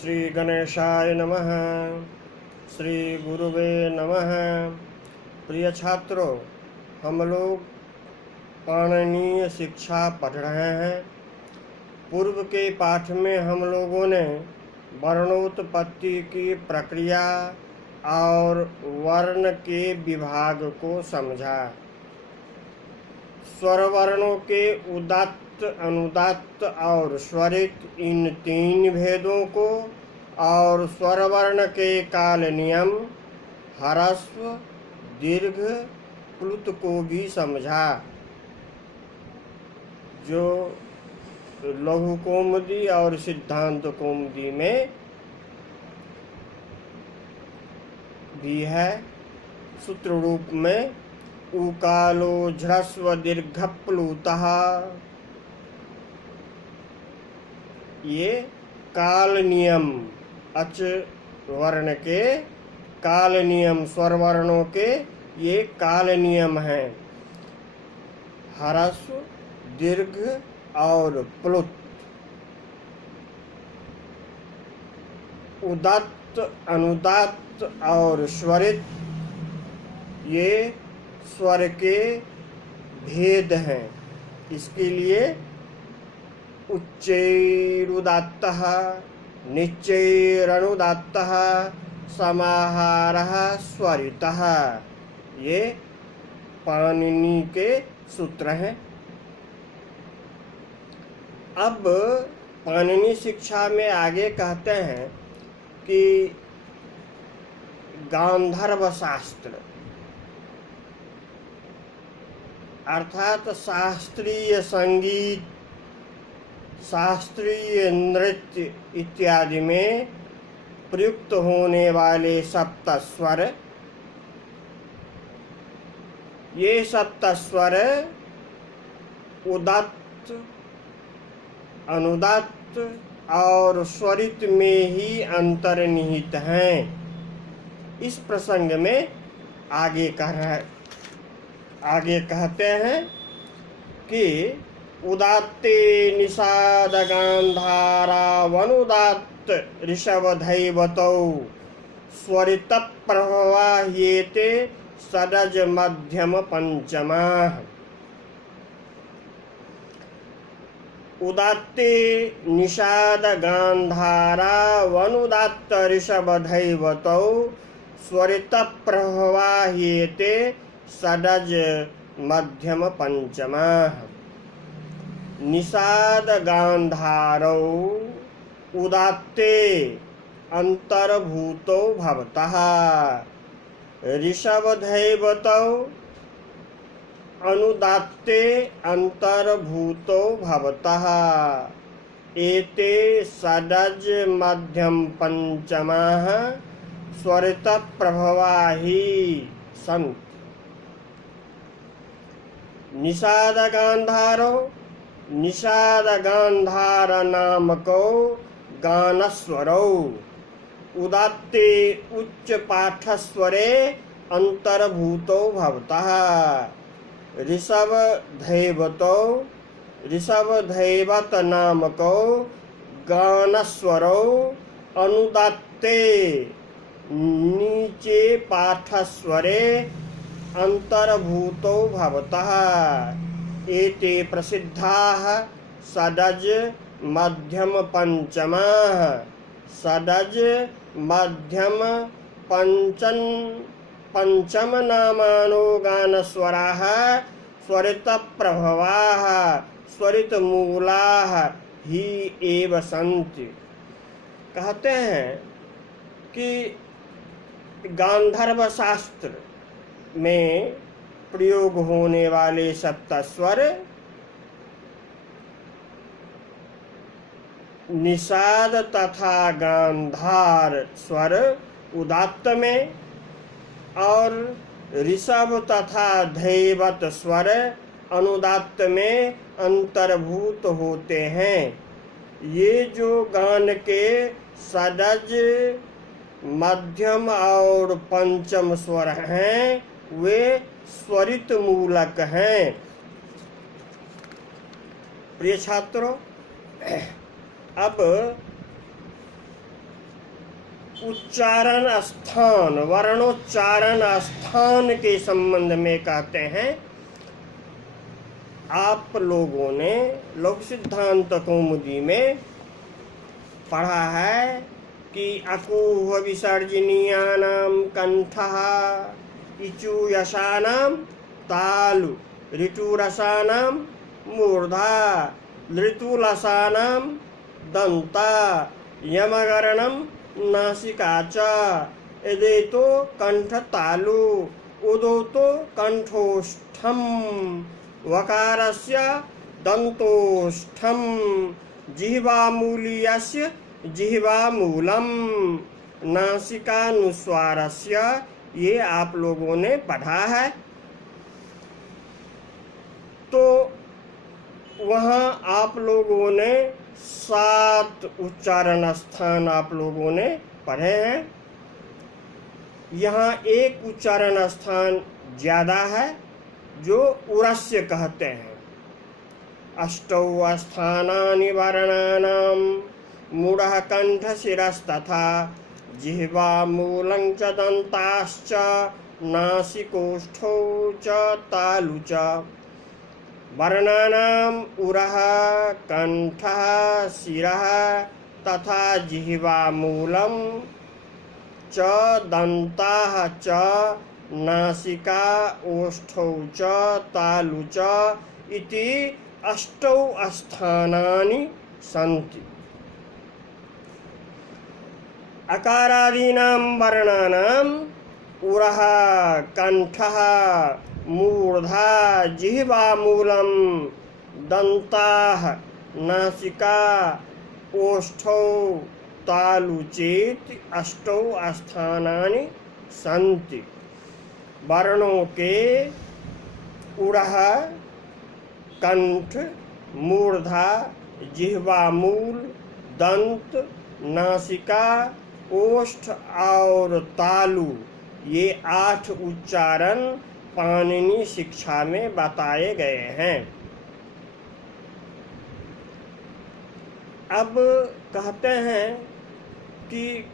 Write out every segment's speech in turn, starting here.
श्री गणेशाय नमः। श्री गुरुवे नमः। प्रिय छात्रों, हम लोग पाणिनीय शिक्षा पढ़ रहे हैं। पूर्व के पाठ में हम लोगों ने वर्णोत्पत्ति की प्रक्रिया और वर्ण के विभाग को समझा। स्वर वर्णों के उदात्त, अनुदात्त और स्वरित, इन तीन भेदों को और स्वर वर्ण के काल नियम, ह्रस्व, दीर्घ, प्लुत को भी समझा, जो लघु कौमुदी और सिद्धांत कौमुदी में भी है। सूत्र रूप में उकालो झ्रस्व दीर्घ प्लुतः, ये काल नियम, अच वर्ण के काल नियम, स्वर वर्णों के ये काल नियम हैं। ह्रस्व, दीर्घ और प्लुत। उदात्त, अनुदात्त और स्वरित, ये स्वर के भेद हैं। इसके लिए उच्चैरुदात्तः, निच्चैरनुदात्तः, समाहारः स्वरितः, ये पाणिनि के सूत्र हैं। अब पाणिनि शिक्षा में आगे कहते हैं कि गांधर्व शास्त्र अर्थात शास्त्रीय संगीत, शास्त्रीय नृत्य इत्यादि में प्रयुक्त होने वाले सप्त स्वर, ये सप्त स्वर उदात्त, अनुदात्त और स्वरित में ही अंतर्निहित हैं। इस प्रसंग में आगे कहते हैं कि उदात्ते निषाद गांधारा वनुदात्त ऋषभधैवतौ स्वरित प्रवाह्येते सदज मध्यम पंचमाः। उदात्ते निषाद गांधारा वनुदात्त ऋषभधैवतौ स्वरित प्रवाह्येते सदज मध्यम पंचमाः। निषाद गांधारौ उदात्ते अंतर्भूतो भवतः, ऋषभधैवतौ अनुदात्ते अंतर्भूतो भवतः। एते सदज मध्यम पंचमाः स्वरित प्रभवाहि सन्ति। निषाद गांधारो, निषाद गांधार नामको गानस्वरौ उदात्ते उच्च पाठस्वरे अंतर्भूतो भवतः। ऋषभधैवतौ, ऋषभधैवत नामको गानस्वरौ अनुदात्ते नीचे पाठस्वरे अंतर्भूतो भवतः। एते प्रसिद्धाः सदज मध्यम पंचमाः। सदज मध्यम पंचम नामानो गानस्वराः स्वरित प्रभवाः स्वरित मूलाः ही एव सन्ति। कहते हैं कि गांधर्व शास्त्र में प्रयोग होने वाले सप्त स्वर निषाद तथा गांधार स्वर उदात्त में और ऋषभ तथा धैवत स्वर अनुदात्त में अंतर्भूत होते हैं। ये जो गान के सदज, मध्यम और पंचम स्वर हैं, वे स्वरित मूलक हैं। प्रिय छात्रों, अब उच्चारण स्थान, वर्णोच्चारण स्थान के संबंध में कहते हैं। आप लोगों ने लघु सिद्धांत कौमुदी में पढ़ा है कि अकूह विसर्जनीयानां कंठः, इचुयशानां तालु, ऋतुरसानां मूर्धा, ऋतुलसानां दंता, यमगरणं नासिका च, एदेतो कंठ तालु, उदोतो कंठोष्ठम, वकारस्य दंतोष्ठम, जिह्वामूलीयस्य जिह्वामूलम, नासिकानुस्वारस्य, ये आप लोगों ने पढ़ा है। तो वहाँ आप लोगों ने 7 उच्चारण स्थान आप लोगों ने पढ़े हैं। यहाँ एक उच्चारण स्थान ज्यादा है जो उरस्य कहते हैं। अष्टौ स्थानानि वर्णानां मूढः कंठ शिरस्तथा, जिह्वामूलं च दन्ताश्च, नासिकोष्ठौ च तालु च। वर्णानाम् उरः कंठः शिरः तथा जिह्वामूलं च दन्ताः च, नासिका ओष्ठौ च तालु च इति 8 स्थानानि सन्ति। अकारादीनां वर्णानाम् उरः कंठः मूर्धा जिह्वामूलं दन्ताः नासिका ओष्ठौ तालु चेति 8 स्थानानि सन्ति। वर्णों के उरः, कंठ, मूर्धा, जिह्वामूल, दंत, नासिका, ओष्ठ और तालु, ये 8 उच्चारण पाणिनि शिक्षा में बताए गए हैं। अब कहते हैं कि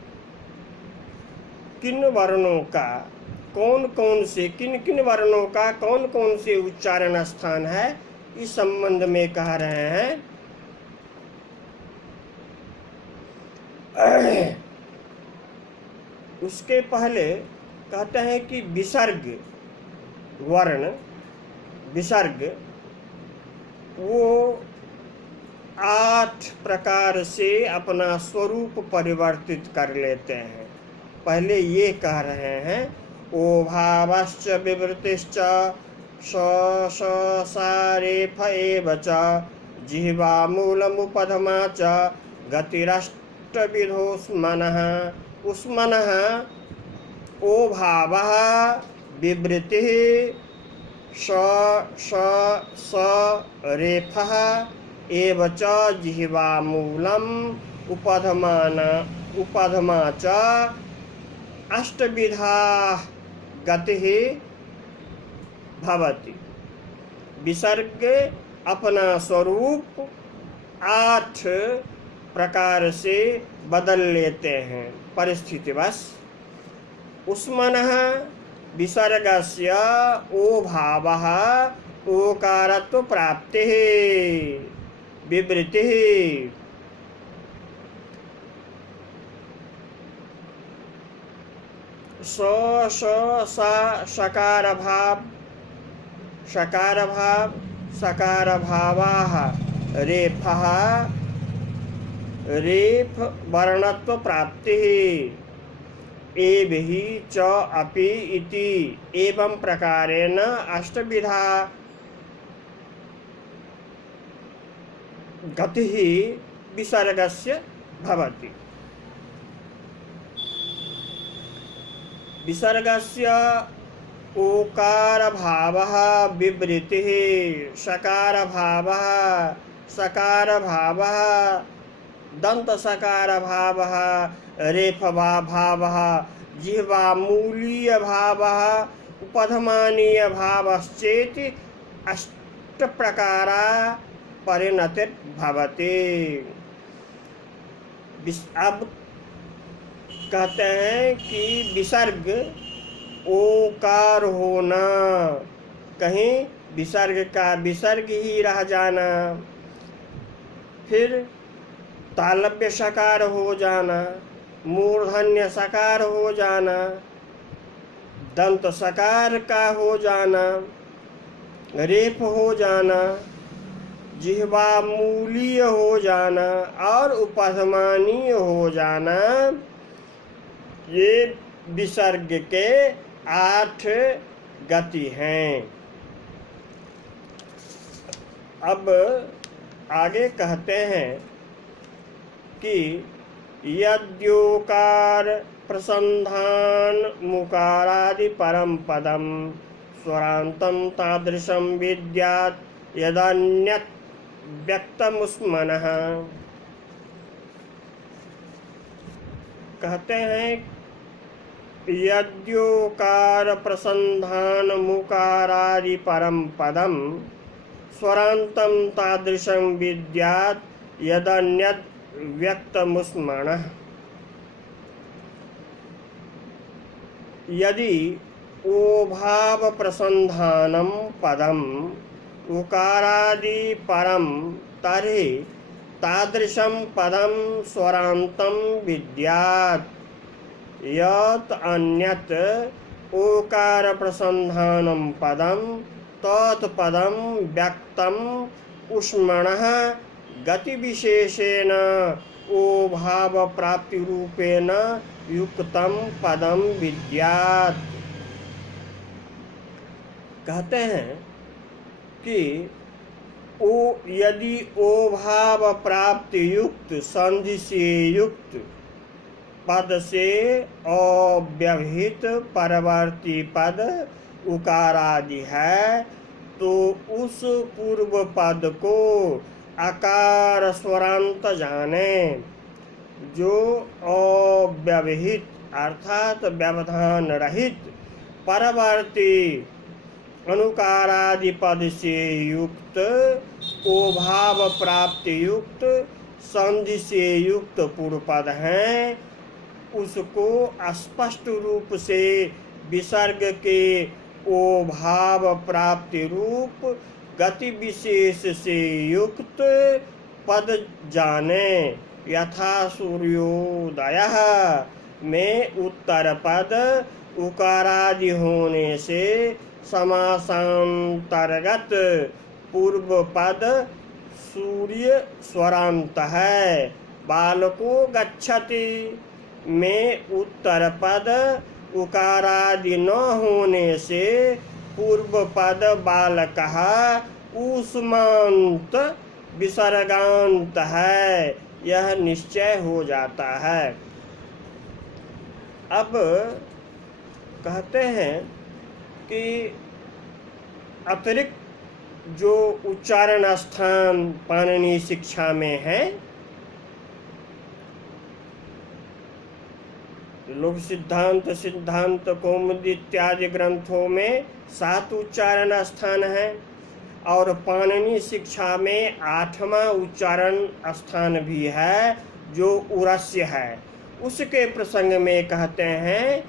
किन वर्णों का कौन कौन से, किन किन वर्णों का कौन कौन से उच्चारण स्थान है, इस संबंध में कह रहे हैं। उसके पहले कहते हैं कि विसर्ग वर्ण, विसर्ग वो 8 प्रकार से अपना स्वरूप परिवर्तित कर लेते हैं। पहले ये कह रहे हैं, ओभावश्च विवृतिश्च स सा रेफ एव च, जिह्वामूलमुपधमा च, गतिरष्टविधोस्मनः। उस्मनः ओभावः विवृतिः स रेफः एव च, जिह्वामूलम् उपधमा च, अष्टविधा गतिः भवति। विसर्ग अपना स्वरूप 8 प्रकार से बदल लेते हैं परिस्थितिवश। उस्मनः विसर्गस्य ओभावः ओकारत्व प्राप्तिः विवृतिः, सा शकार भाव, शकार भाव, सकार भावाः रेफः रेफ वर्णत्व प्राप्तिः, एभिः च अपि इति एवं प्रकारेण अष्टविधा गतिः विसर्गस्य भवति। विसर्गस्य ओकार भावः विवृतिः, शकार भावः, सकार भावः, दंत सकार भावः, रेफवा भावः, जिह्वामूलीय भावः, उपधमानीय भावश्चेति 8 प्रकारा परिणतिर्भवति। अब कहते हैं कि विसर्ग ओकार होना, कहीं विसर्ग का विसर्ग ही रह जाना, फिर तालव्य सकार हो जाना, मूर्धन्य सकार हो जाना, दंत सकार का हो जाना, रेफ हो जाना, जिह्वा मूलीय हो जाना और उपधमानीय हो जाना, ये विसर्ग के 8 गति हैं। अब आगे कहते हैं कि यद्योकार प्रसंधान मुकारादि परम पदम स्वरांतम तादृशम विद्यात् यदन्यत् व्यक्तमुस्मनः। कहते हैं यद्योकार प्रसंधान मुकारादि परम पदम स्वरांतम तादृशं विद्यात् यदन्यत् व्यक्तमुस्मनः। यदि ओभाव प्रसंधानम पदम उकारादि परम तर्हि तादृशं पदम स्वरांतम विद्यात् यत् अन्यत् ओकार प्रसंधानम पदम तत्पदम व्यक्तम उष्मणः गति विशेषेण ओभाव प्राप्ति रूपेण युक्तम पदम विद्यात्। कहते हैं कि यदि ओभाव प्राप्ति युक्त संधि से युक्त पद से अव्यवहित परवर्ती पद उकारादि है तो उस पूर्व पद को आकार स्वरांत जाने। जो अव्यवहित अर्थात व्यवधान रहित परवर्ती अनुकारादि पद से युक्त ओभाव प्राप्ति युक्त संधि से युक्त पूर्व पद हैं, उसको स्पष्ट रूप से विसर्ग के ओभाव प्राप्ति रूप गति विशेष से युक्त पद जाने। यथा सूर्योदयः में उत्तर पद उकारादि होने से समासांतर्गत पूर्व पद सूर्य स्वरांत है। बालको गच्छति में उत्तर पद उकारादि न होने से पूर्व पद बालकः ऊष्मांत विसर्गांत है, यह निश्चय हो जाता है। अब कहते हैं कि अतिरिक्त जो उच्चारण स्थान पाणिनि शिक्षा में है, लोक सिद्धांत, सिद्धांत कौमुदी इत्यादि ग्रंथों में 7 उच्चारण स्थान है और पाणिनि शिक्षा में 8वां उच्चारण स्थान भी है जो उरस्य है। उसके प्रसंग में कहते हैं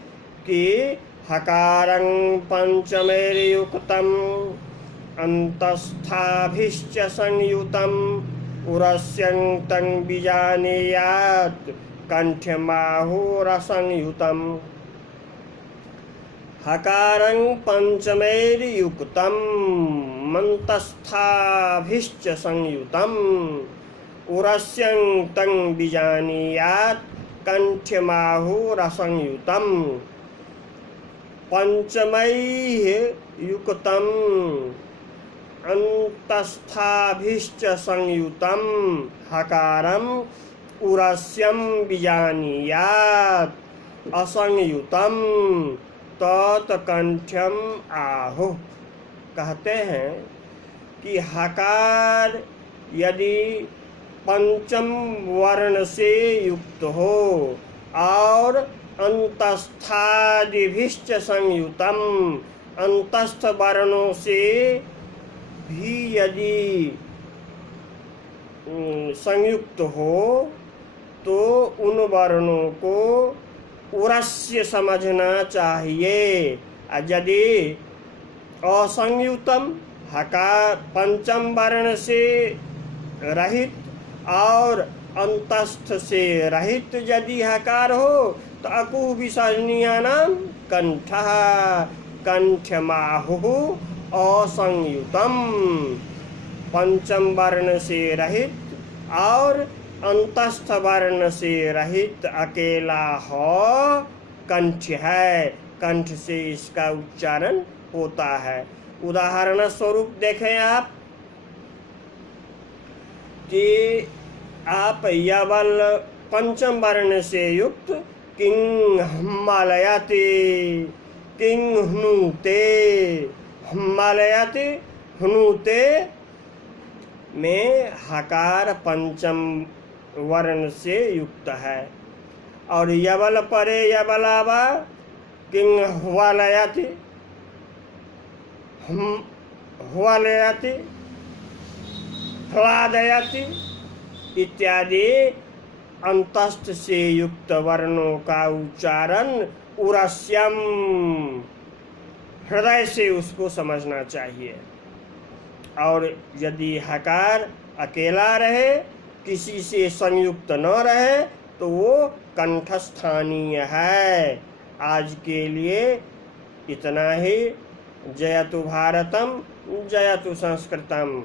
कि हकारं पंचमेर्युक्तम अंतस्थाभिश्च संयुतम उरस्यं तं बीजानीयात् कंठ्यमाहुरसंयुतम। हकारं पंचमेर्युक्तम मंतस्थाभिश्च संयुतम उरस्यं तं बीजानीयात् कंठ्यमाहुरसंयुतम। पंचमैः युक्तम अंतस्थाभिश्च संयुतम हकारम उरस्यं बीजानीयात् असंयुतम तत्कंठ्यम आहुः। कहते हैं कि हकार यदि पंचम वर्ण से युक्त हो और अंतस्थादिभिश्च संयुतम अंतस्थ वर्णों से भी यदि संयुक्त हो तो उन वर्णों को उरस्य समझना चाहिए। यदि असंयुतम हकार पंचम वर्ण से रहित और अंतस्थ से रहित यदि हकार हो तो अकु विसर्जनीयानाम कंठः कंठमाहुः असंयुतम। पंचम वर्ण से रहित और अंतस्थ वर्ण से रहित अकेला हो कंठ है, कंठ से इसका उच्चारण होता है। उदाहरण स्वरूप देखें आप कि आप यवल पंचम वर्ण से युक्त किंग हिमालयते, किंग हनुते, हिमालयते हनुते में हकार पंचम वर्ण से युक्त है। और यवल परे यवलावा किंग हुआलयति, हुआलयति, ह्लादयति इत्यादि अंतस्थ से युक्त वर्णों का उच्चारण उरस्यम, हृदय से उसको समझना चाहिए। और यदि हकार अकेला रहे, किसी से संयुक्त न रहे, तो वो कंठस्थानीय है। आज के लिए इतना ही। जयतु भारतम, जयतु संस्कृतम।